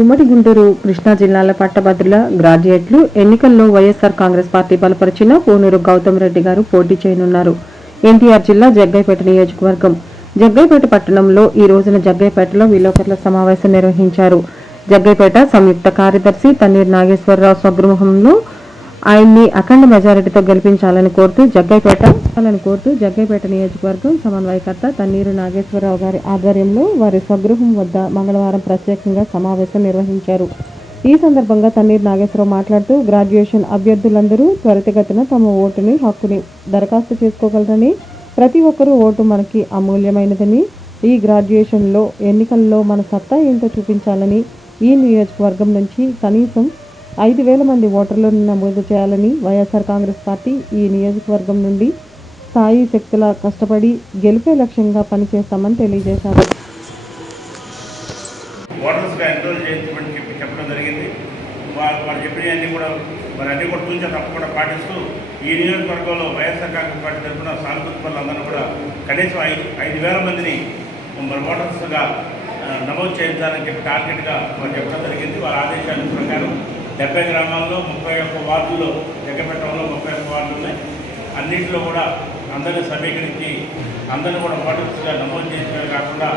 ఉమ్మడి గుంటూరు కృష్ణా జిల్లాల పట్టభద్రుల గ్రాడ్యుయేట్లు ఎన్నికల్లో వైఎస్ఆర్ కాంగ్రెస్ పార్టీ బలపరిచిన పూనూరు గౌతమ్ రెడ్డి గారు పోటీ చేయనున్నారు. ఎన్టీఆర్ జిల్లా జగ్గైపేట నియోజకవర్గం జగ్గైపేట పట్టణంలో ఈ రోజున జగ్గైపేటలో విలేకరుల సమావేశం నిర్వహించారు. జగ్గైపేట సంయుక్త కార్యదర్శి తన్నీరు నాగేశ్వరరావు స్వగృహంలో ఆయన్ని అఖండ మెజారిటీతో గెలిపించాలని కోరుతూ జగ్గైపేట నియోజకవర్గం సమన్వయకర్త తన్నీరు నాగేశ్వరరావు గారి ఆధ్వర్యంలో వారి స్వగృహం వద్ద మంగళవారం ప్రత్యేకంగా సమావేశం నిర్వహించారు. ఈ సందర్భంగా తన్నీరు నాగేశ్వరరావు మాట్లాడుతూ గ్రాడ్యుయేషన్ అభ్యర్థులందరూ త్వరితగతిన తమ హక్కుని దరఖాస్తు చేసుకోగలరని, ప్రతి ఒక్కరూ ఓటు మనకి అమూల్యమైనదని, ఈ గ్రాడ్యుయేషన్లో ఎన్నికల్లో మన సత్తా ఏంటో చూపించాలని, ఈ నియోజకవర్గం నుంచి కనీసం 5,000 మంది ఓటర్లను నమోదు చేయాలని, వైఎస్ఆర్ కాంగ్రెస్ పార్టీ ఈ నియోజకవర్గం నుండి స్థాయి శక్తులా కష్టపడి గెలిపే లక్ష్యంగా పనిచేస్తామని తెలియజేశారు. చెప్పడం జరిగింది. వారు చెప్పినవన్నీ కూడా అన్నీ కూడా తూచా తప్పకుండా పాటిస్తూ ఈ నియోజకవర్గంలో వైఎస్ఆర్ కాంగ్రెస్ పార్టీ తరఫున సానుభూతి పనులందరూ కూడా కనీసం 5,000 మందిని ఓటర్స్గా నమోదు చేయించాలని చెప్పి టార్గెట్గా వారు చెప్పడం జరిగింది. వారి ఆదేశాల ప్రకారం 70 గ్రామాల్లో 31 వార్డుల్లో జగ్గైపేటలో 31 వార్డులు ఉన్నాయి. అన్నింటిలో కూడా అందరినీ సమీకరించి అందరినీ కూడా ఓటర్స్గా నమోదు చేయడమే కాకుండా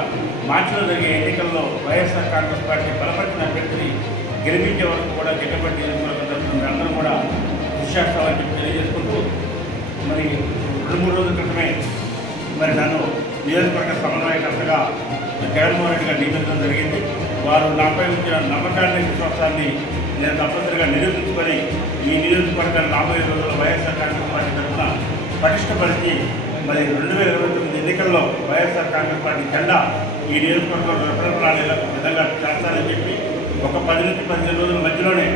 మార్చిలో జరిగే ఎన్నికల్లో వైఎస్ఆర్ కాంగ్రెస్ పార్టీ బలపరిచిన అభ్యర్థిని గెలిపించే వరకు కూడా జగ్గైపేట నియోజకవర్గం తరఫున అందరూ కూడా కృషి చేస్తామని చెప్పి తెలియజేసుకుంటూ, మరి 2-3 రోజుల క్రితమే నన్ను నియోజకవర్గ సమన్వయకర్తగా జగన్మోహన్ రెడ్డి గారు నియమించడం జరిగింది. వారు నాపై ఉంచిన నమ్మకాన్ని, విశ్వాసాన్ని నేను తప్పనిసరిగా నిరూపించుకొని ఈ నియోజకవర్గాన్ని రాబోయే రోజుల్లో వైఎస్ఆర్ కాంగ్రెస్ పార్టీ తరఫున పటిష్టపరిచి 2029 ఎన్నికల్లో వైఎస్ఆర్ కాంగ్రెస్ పార్టీ జెండా ఈ నియోజకవర్గంలో రెపరెపలాడే విధంగా చేస్తానని చెప్పి ఒక 10 నుంచి 15 రోజుల మధ్యలోనే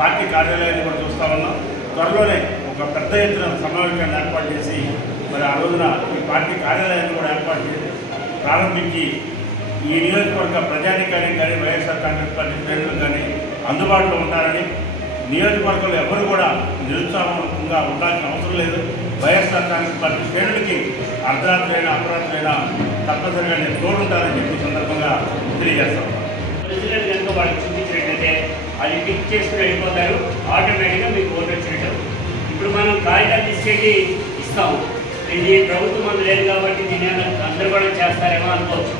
పార్టీ కార్యాలయాన్ని కూడా చూస్తా ఉన్నాం. త్వరలోనే ఒక పెద్ద ఎత్తున సమావేశాన్ని ఏర్పాటు చేసి ఆ రోజున ఈ పార్టీ కార్యాలయాన్ని కూడా ఏర్పాటు చేసి ప్రారంభించి ఈ నియోజకవర్గ ప్రజానికానికి కానీ వైఎస్ఆర్ కాంగ్రెస్ పార్టీ శ్రేణులు కానీ అందుబాటులో ఉంటారని, నియోజకవర్గంలో ఎవరు కూడా నిరుత్సాహంగా ఉండాల్సిన అవసరం లేదు. వైఎస్ఆర్ కాంగ్రెస్ పార్టీ శ్రేణులకి అర్ధరాత్రైనా అపరాత్రైనా తప్పనిసరిగా నేను తోడుంటానని చెప్పి సందర్భంగా తెలియజేస్తాం. కనుక వాళ్ళకి చూపించినట్లయితే అది టిక్ చేసుకుని వెళ్ళిపోతారు, ఆటోమేటిక్గా మీకు ఓటు వచ్చినట్టు. ఇప్పుడు మనం కాగితాలు తీసుకెళ్ళి ఇస్తాము. ఇది ప్రభుత్వం మంది లేదు కాబట్టి దీని అందరూ కూడా చేస్తారేమో అనుకోవచ్చు.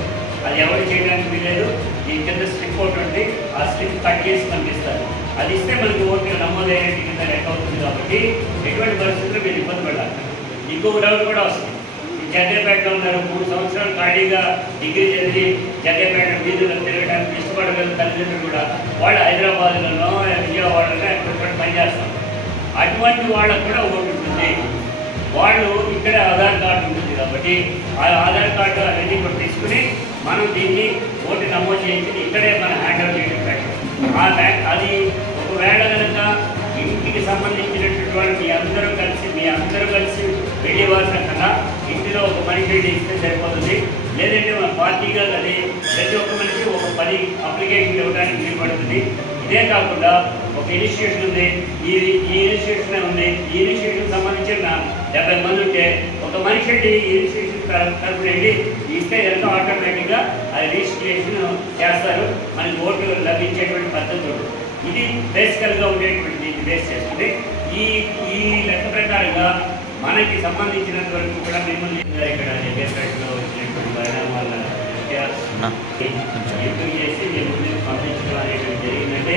అది ఎవరు చేయడానికి వీలేదు. దీని కింద స్లిప్ ఒకటి ఉంది, ఆ స్లిప్ కట్ చేసి పంపిస్తారు. అది ఇస్తే మనకి ఓటు నమోదయ్యేటి కింద లెక్క అవుతుంది. కాబట్టి ఎటువంటి పరిస్థితుల్లో మీరు ఇబ్బంది పడాలి. ఇంకొక డౌట్ కూడా వస్తుంది. జగ్గైపేటలో ఉన్నారు, 3 సంవత్సరాలు ఖాళీగా డిగ్రీ చదివి జగ్గైపేట వీధులు తిరగడానికి ఇష్టపడగల తల్లిదండ్రులు కూడా వాళ్ళు హైదరాబాద్లోనో విజయవాడలో ఎక్కడికక్కడ పనిచేస్తారు. అటువంటి వాళ్ళకు కూడా ఓటు ఉంటుంది. వాళ్ళు ఇక్కడ ఆధార్ కార్డు ఉంటుంది కాబట్టి ఆ ఆధార్ కార్డు అవన్నీ కూడా తీసుకుని మనం దీన్ని ఓటు నమోదు చేయించి ఇక్కడే మనం హ్యాండ్ ఓవర్ చేయడం పెట్టాం. ఆ బ్యాంక్ అది ఒకవేళ కనుక ఇంటికి సంబంధించినటువంటి మీ అందరూ కలిసి వెళ్ళేవాల్సిన కన్నా ఇంటిలో ఒక మనిషి ఇస్తే సరిపోతుంది. లేదంటే మన పార్టీగా అది ప్రతి ఒక్క మనిషి ఒక 10 అప్లికేషన్ ఇవ్వడానికి వీలు పడుతుంది. ఇదే కాకుండా ఒక ఇనిషియేషన్ ఉంది, ఈ ఇనిషియేషన్ ఉంది. ఈ ఇనిషియేషన్ సంబంధించిన 70 మంది ఉంటే ఒక మనిషి ఈ ఇనిషియేషన్ తరఫున వెళ్ళి ఇస్తే ఎంతో ఆటోమేటిక్గా అది రిజిస్ట్రేషన్ చేస్తారు. మనకి ఓటు లభించేటువంటి పద్ధతులు ఇది బేసికల్గా ఉండేటువంటి ఇది బేస్ చేస్తుంది. ఈ లెక్క ప్రకారంగా మనకి సంబంధించినంత వరకు కూడా మిమ్మల్ని ఇక్కడ జగ్గైపేటలో వచ్చినటువంటి పరిణామాలను ఎంపిక చేసి మేము ముందుకు పంపించడం అనేటువంటి జరిగిందంటే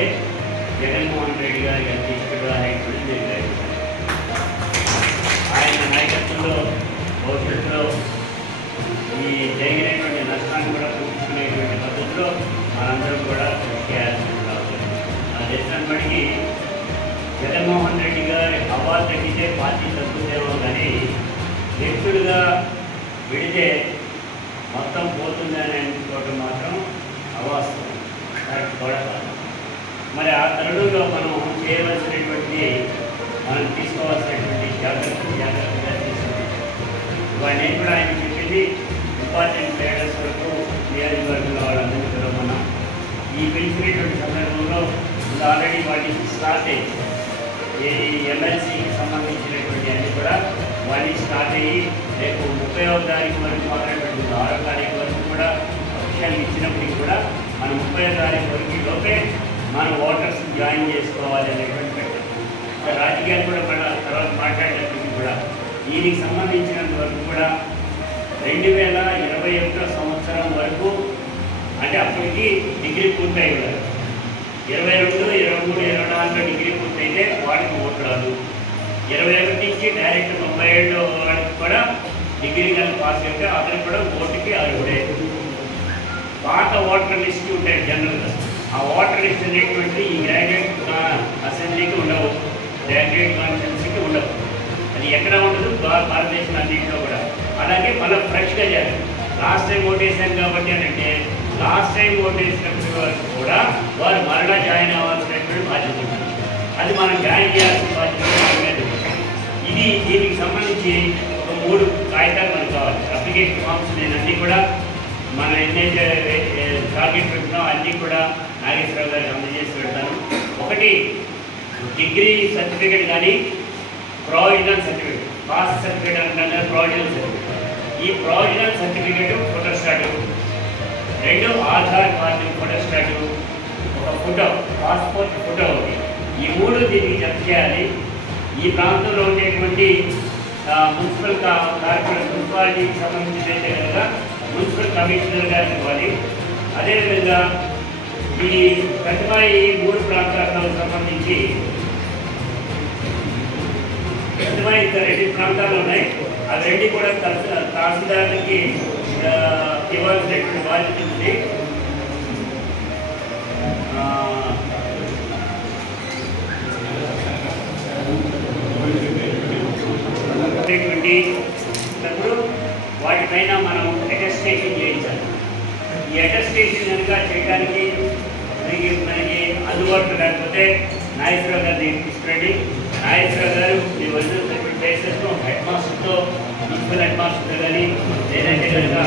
జగన్మోహన్ రెడ్డి గారి అధ్యక్షుడుగా జరిగారు. ఆయన నాయకత్వంలో భవిష్యత్తులో ఈ జరిగినటువంటి నష్టాన్ని కూడా పూర్చుకునేటువంటి పద్ధతిలో మనందరం కూడా చేయాల్సి ఉంటుంది. ఆ దేశాన్ని బట్టి జగన్మోహన్ రెడ్డి గారి హవా తగ్గితే పార్టీ తగ్గుతుందేమో కానీ వ్యక్తులుగా విడితే మొత్తం పోతుందని అనుకోవడం మాత్రం అవాస్తవం, కరెక్ట్ కూడా కాదు. మరి ఆ తరుణంలో మనం చేయవలసినటువంటి మనం తీసుకోవాల్సినటువంటి జాగ్రత్తగా తీసుకుంటాం. ఇవాళ నేను కూడా ఆయన చెప్పింది ఇంపార్టెంట్ లీడర్స్ వరకు నియోజకవర్గంలో వాళ్ళందరినీ కూడా మనం ఈ పిలిచినటువంటి సందర్భంలో ఆల్రెడీ వాటి స్టార్ట్ అయ్యి ఈ ఎమ్మెల్సీకి సంబంధించినటువంటి అన్నీ కూడా వాటి స్టార్ట్ అయ్యి రేపు 30వ తారీఖు వరకు మొదలైనటువంటి 6వ తారీఖు వరకు కూడా అవకాశాలు ఇచ్చినప్పటికీ కూడా మనం 30వ తారీఖు వరకు లోపే మన ఓటర్స్ జాయిన్ చేసుకోవాలి అనేటువంటి పెట్టాం. రాజకీయాలు కూడా మన తర్వాత మాట్లాడినప్పటికీ కూడా దీనికి సంబంధించినంత వరకు కూడా 2021 సంవత్సరం వరకు అంటే అప్పటికి డిగ్రీ పూర్తయి ఉన్నారు. 22, 23, 24 డిగ్రీ పూర్తయితే వాడికి ఓటు రాదు. 21 నుంచి డైరెక్ట్ 37 వాడికి కూడా డిగ్రీ కానీ పాస్ అయితే అతనికి కూడా ఓటుకి అర్హుడే. పాత ఓటర్ లిస్ట్ ఉంటాయి జనరల్గా. ఆ ఓటర్ లిస్ట్ అనేటువంటి ఈ గ్రాడ్యుయేట్ అసెంబ్లీకి ఉండవు, గ్రాడ్యుయేట్ కాన్స్టిట్యున్సీకి ఉండవు. అది ఎక్కడ ఉండదు, భారతదేశం అన్నింటిలో కూడా. అలాగే మనం ఫ్రెష్గా చేయాలి. లాస్ట్ టైం ఓట్ వేసాను కాబట్టి అని అంటే లాస్ట్ టైం ఓట్ వేసినప్పుడు వరకు కూడా వారు మరలా జాయిన్ అవ్వాల్సినటువంటి బాధ్యత ఉంటుంది. అది మనం జాయిన్ చేయాల్సిన బాధ్యత. ఇది దీనికి సంబంధించి ఒక 3 కాగితాలు మనకు కావాలి. అప్లికేషన్ ఫామ్స్ నేను అన్నీ కూడా మనం ఎన్నైతే టార్గెట్ పెడుతున్నామో అన్నీ కూడా నాగేశ్వరరావు గారికి అందజేసి పెడతాను. ఒకటి డిగ్రీ సర్టిఫికేట్ కానీ ప్రొవిజనల్ సర్టిఫికేట్, పాస్ సర్టిఫికేట్ అంటున్నా ప్రొవిజనల్ సర్టిఫికేట్. ఈ provisional certificate photostat, 2 Aadhaar card photostat, ఒక ఫోటో పాస్పోర్ట్ ఫోటో ఒకటి. ఈ 3 దీనికి జత చేయాలి. ఈ ప్రాంతంలో ఉండేటువంటి మున్సిపల్ మున్సిపాలిటీకి సంబంధించినైతే కనుక మున్సిపల్ కమిషనర్ గారికి ఇవ్వాలి. అదేవిధంగా ఈ ప్రతిమా ఈ 3 ప్రాంతాలకు సంబంధించి ప్రతిమా ఇంకా 2 ప్రాంతాలు ఉన్నాయి. అవి 2 కూడా తహసీల్దార్కి ఇవ్వాల్సినటువంటి బాధ్యత ఉంది. ఉన్నప్పుడు వాటిపైన మనం అటెస్టేషన్ చేయించాలి. ఈ అటెస్టేషన్ కనుక చేయడానికి మనకి అందుబాటులో లేకపోతే నాగేశ్వరరావు గారిని తీసుకురండి. నాగేశ్వరరావు గారు మీ ఒరిజినల్ సర్టిఫికేట్ బేసిస్లో హెడ్ మాస్టర్తో, ప్రిన్సిపల్ హెడ్ మాస్టర్తో కానీ లేదంటే కనుక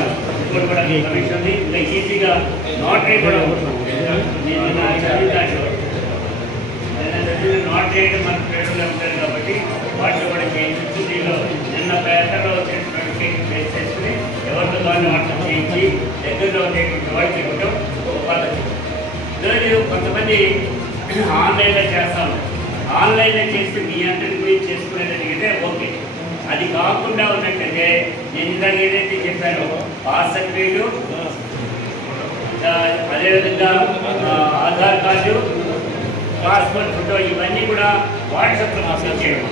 ఇంకోటి కూడా కమిషన్ ఉంది. ఇంకా ఈజీగా నోటరీ కూడా నేను చదివించాను. నోటరీ అయితే మన పేరులో ఉంటారు కాబట్టి వాటిలో కూడా చేయించవచ్చు. దీనిలో నిన్న పేపర్లో వచ్చేటువంటి బేస్ చేసుకుని ఎవరితో దాన్ని వాటిని చేయించి దగ్గరలో ఉండేటువంటి వాటికి ఇవ్వడం ఒక పద్ధతి. ఈరోజు కొంతమంది ఆన్లైన్లో చేస్తాము. ఆన్లైన్లో చేసి మీ అందరి గురించి చేసుకునేదానికైతే ఓకే. అది కాకుండా ఉన్నట్టయితే నేను ఇందాక ఏదైతే చెప్పానో పాస్ సర్టిఫికేటు, అదేవిధంగా ఆధార్ కార్డు, పాస్పోర్ట్ ఫోటో ఇవన్నీ కూడా వాట్సాప్లో మెసేజ్ చేయడం.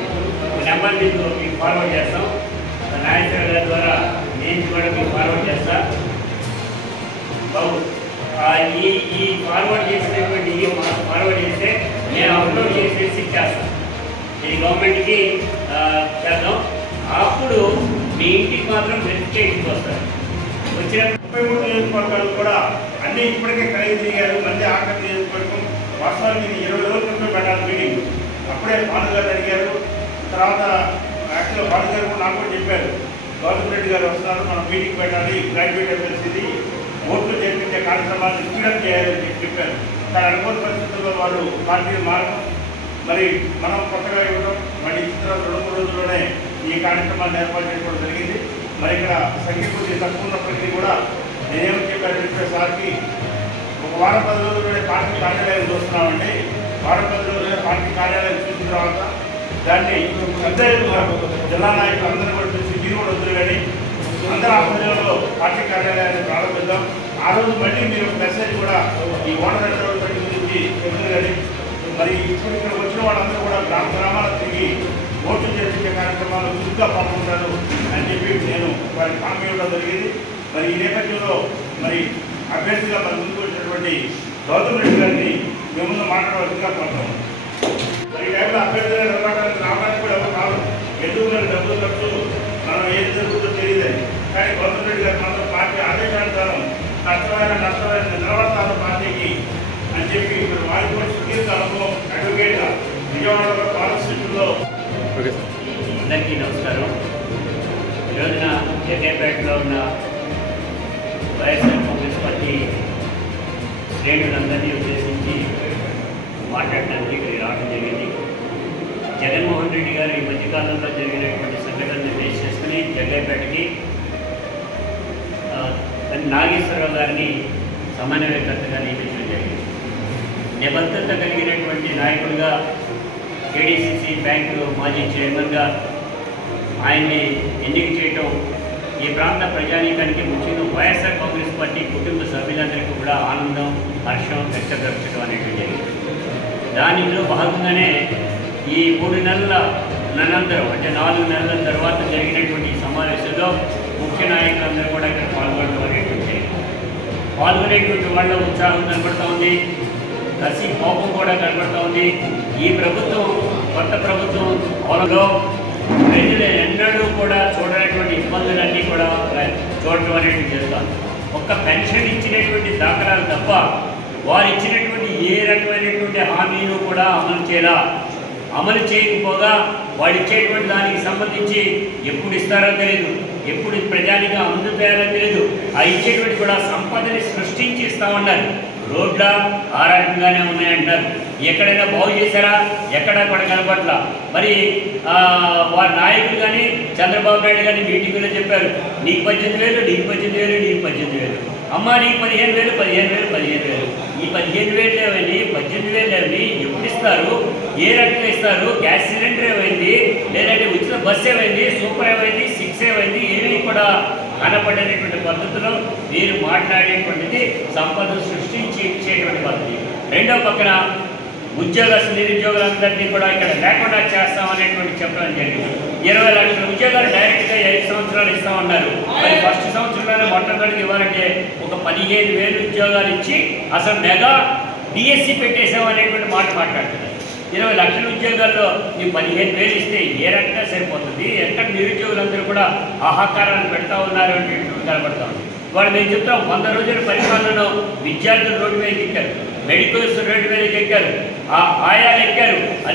నెంబర్ మీకు ఫార్వర్డ్ చేస్తాం. నాగేశ్వర గారి ద్వారా నేను కూడా మీకు ఫార్వర్డ్ చేస్తా. బాబు ఈ ఫార్వర్డ్ చేసినటువంటి ఫార్వర్డ్ చేస్తే నేను అప్లోడ్ చేసేసి చేస్తాను. ఇది గవర్నమెంట్కి చేద్దాం. అప్పుడు మీ ఇంటికి మాత్రం వెరిఫికేషన్కి వస్తారు. వచ్చిన 33 నియోజకవర్గాలు కూడా అన్నీ ఇప్పటికే కలిగి తిరిగారు. మళ్ళీ ఆఖరి నియోజకవర్గం వాస్తవానికి 20 రోజుల క్రితం పెట్టాలి మీటింగ్. అప్పుడే భాను గారు అడిగారు. తర్వాత యాక్చువల్గా భాను గారు కూడా నాకు కూడా చెప్పారు, గౌతమ్ రెడ్డి గారు వస్తున్నారు, మనం మీటింగ్ పెట్టాలి, గ్రాడ్యుయేట్ పరిస్థితి ఓట్లు చేర్పించే కార్యక్రమాన్ని స్పీడప్ చేయాలని చెప్పారు. కానీ అనుకోని పరిస్థితుల్లో వాళ్ళు పార్టీలు మారడం, మరి మనం కొత్తగా ఇవ్వడం, మళ్ళీ ఇచ్చిన 2-3 రోజుల్లోనే ఈ కార్యక్రమాన్ని ఏర్పాటు చేసుకోవడం జరిగింది. మరి ఇక్కడ సంఖ్య కొద్దిగా తక్కువ ఉన్నప్పటికీ కూడా నేనేమని చెప్పాను సార్కి, ఒక వారం 10 రోజుల్లోనే పార్టీ కార్యాలయం చూస్తున్నామండి. వారం 10 రోజుల్లోనే పార్టీ కార్యాలయం చూసిన తర్వాత దాన్ని పెద్దగా జిల్లా నాయకులు అందరూ కూడా చూసి మీరు కూడా వద్దురు కానీ అందరూ ఆధ్వర్యంలో పార్టీ కార్యాలయాన్ని ప్రారంభిద్దాం. ఆ రోజు మళ్ళీ మీరు మెసేజ్ కూడా ఈ ఓటర్ ఎన్రోల్మెంట్ గురించి చెబుతారు కానీ మరి ఇప్పుడు ఇక్కడ వచ్చిన వాళ్ళందరూ కూడా గ్రామాలకు తిరిగి ఓట్లు చేర్పించే కార్యక్రమాలు చురుగ్గా పాల్గొంటారు అని చెప్పి నేను వారికి హామీ ఇవ్వడం జరిగింది. మరి ఈ నేపథ్యంలో మరి అభ్యర్థిగా మన ముందుకు వచ్చినటువంటి గౌతమ్ రెడ్డి గారిని మేము ముందు మాట్లాడవలసిందిగా కోరుతాము. మరి ఈ టైంలో అభ్యర్థిగా రావడానికి కూడా ఎవరు కాదు. ఎందుకు మరి డబ్బులు ఖర్చు మనం ఏది జరుగుతుందో తెలియదని. కానీ గౌతమ్ రెడ్డి గారు మాత్రం పార్టీ ఆదేశానుసారం నష్టమైన నిలబడతాను పార్టీకి అని చెప్పి ఇప్పుడు వారి కూడా సుదీర్ఘ అనుభవం అడ్వకేట్గా విజయవాడలో పాలసీలో. అందరికీ నమస్కారం. ఈరోజున జగ్గైపేటలో ఉన్న వైఎస్ఆర్ కాంగ్రెస్ పార్టీ శ్రేణులందరినీ ఉద్దేశించి మాట్లాడడానికి ఇక్కడికి రావడం జరిగింది. జగన్మోహన్ రెడ్డి గారు ఈ మధ్యకాలంలో జరిగినటువంటి సంఘటనలు బేస్ చేసుకుని జగ్గైపేటకి నాగేశ్వరరావు గారిని సమన్వయకర్తగా నియమించడం జరిగింది. నిబద్ధత కలిగినటువంటి నాయకుడిగా కేడీసీసీ బ్యాంకు మాజీ చైర్మన్గా ఆయన్ని ఎన్నిక చేయటం ఈ ప్రాంత ప్రజానీకానికి ముఖ్యంగా వైఎస్ఆర్ కాంగ్రెస్ పార్టీ కుటుంబ సభ్యులందరికీ కూడా ఆనందం, హర్షం వ్యక్తపరచడం అనేటువంటి జరిగింది. దానిలో భాగంగానే ఈ 3 నెలల అనంతరం అంటే 4 నెలల తర్వాత జరిగినటువంటి ఈ సమావేశంలో ముఖ్య నాయకులందరూ కూడా ఇక్కడ పాల్గొనడం అనేటువంటి జరిగింది. పాల్గొనేటువంటి వాళ్ళ ఉత్సాహం కనబడుతూ ఉంది, కసి కోపం కూడా కనబడుతూ ఉంది. ఈ ప్రభుత్వం కొత్త ప్రభుత్వం అవలో ప్రజలు ఎన్నడూ కూడా చూడనటువంటి ఇబ్బందులన్నీ కూడా చూడటం అనేది చేస్తాను. ఒక్క పెన్షన్ ఇచ్చినటువంటి దాఖలాలు తప్ప వారు ఇచ్చినటువంటి ఏ రకమైనటువంటి హామీలు కూడా అమలు చేయకపోగా వాళ్ళు ఇచ్చేటువంటి దానికి సంబంధించి ఎప్పుడు ఇస్తారో తెలియదు, ఎప్పుడు ప్రజానిగా అందుతారో తెలియదు. ఆ ఇచ్చేటువంటి కూడా సంపదని సృష్టించి ఇస్తామన్నారు. రోడ్ల ఆరాటంగానే ఉన్నాయంటారు. ఎక్కడైనా బాగు చేశారా? ఎక్కడా కూడా కనపట్ల. మరి వారి నాయకులు కానీ చంద్రబాబు నాయుడు కానీ మీటింగులో చెప్పారు, నీకు 18,000, నీకు 18,000, నీకు 18,000, అమ్మ నీకు 15,000, 15,000, 15,000. ఈ 15,000 ఏమైంది, 18,000 ఏమైంది, ఎప్పుడు ఇస్తారు, ఏ రకంగా ఇస్తారు? గ్యాస్ సిలిండర్ ఏమైంది, లేదంటే ఉచిత బస్సు ఏమైంది, సూపర్ ఏమైంది, 6 ఏమైంది, ఏమీ కూడా కనపడేటువంటి పద్ధతిలో మీరు మాట్లాడేటువంటిది సంపద సృష్టించి ఇచ్చేటువంటి పద్ధతి. రెండో పక్కన నిరుద్యోగులందరినీ కూడా ఇక్కడ లేకుండా చేస్తామనేటువంటి చెప్పడం జరిగింది. 20 లక్షల ఉద్యోగాలు డైరెక్ట్గా 5 సంవత్సరాలు ఇస్తామన్నారు. మరి ఫస్ట్ సంవత్సరంలోనే మొట్టమొదటికి ఇవ్వాలంటే ఒక 15,000 ఉద్యోగాలు ఇచ్చి అసలు మెగా డిఎస్సి పెట్టేసామనేటువంటి మాట మాట్లాడుతున్నారు. 20 లక్షల ఉద్యోగాల్లో ఈ 15,000 ఇస్తే ఏ రకంగా సరిపోతుంది? ఎక్కడ నిరుద్యోగులందరూ కూడా ఆహాకారాన్ని పెడతా ఉన్నారు అనేటువంటి కనబడతా ఉంది. వాళ్ళు మేము చెప్తాం, 100 రోజుల పరిపాలనలో విద్యార్థులు రోడ్డు మీదకి ఎక్కారు, మెడికల్స్ రోడ్డు మీదకి ఎక్కారు, ఆయాలు ఎక్కారు. అదే